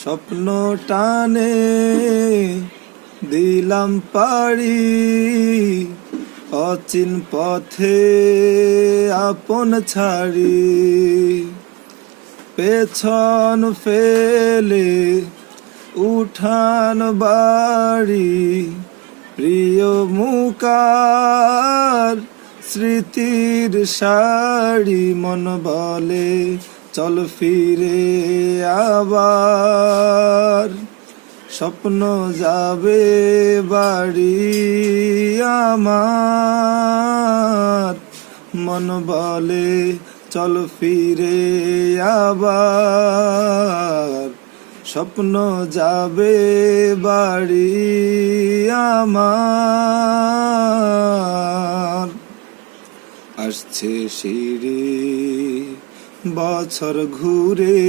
স্বপ্ন টানে দিলাম পাড়ি, অচিন পথে আপন ছাড়ি। পেছন ফেলে উঠান বাড়ি, প্রিয় মুকার স্মৃতির শাড়ি। মন বলে চল ফিরে আবার, স্বপ্ন যাবে বাড়ি আমার। মন বলে চল ফিরে আবার, স্বপ্ন যাবে বাড়ি আমার। আসছে সিঁড়ি বছর ঘুরে,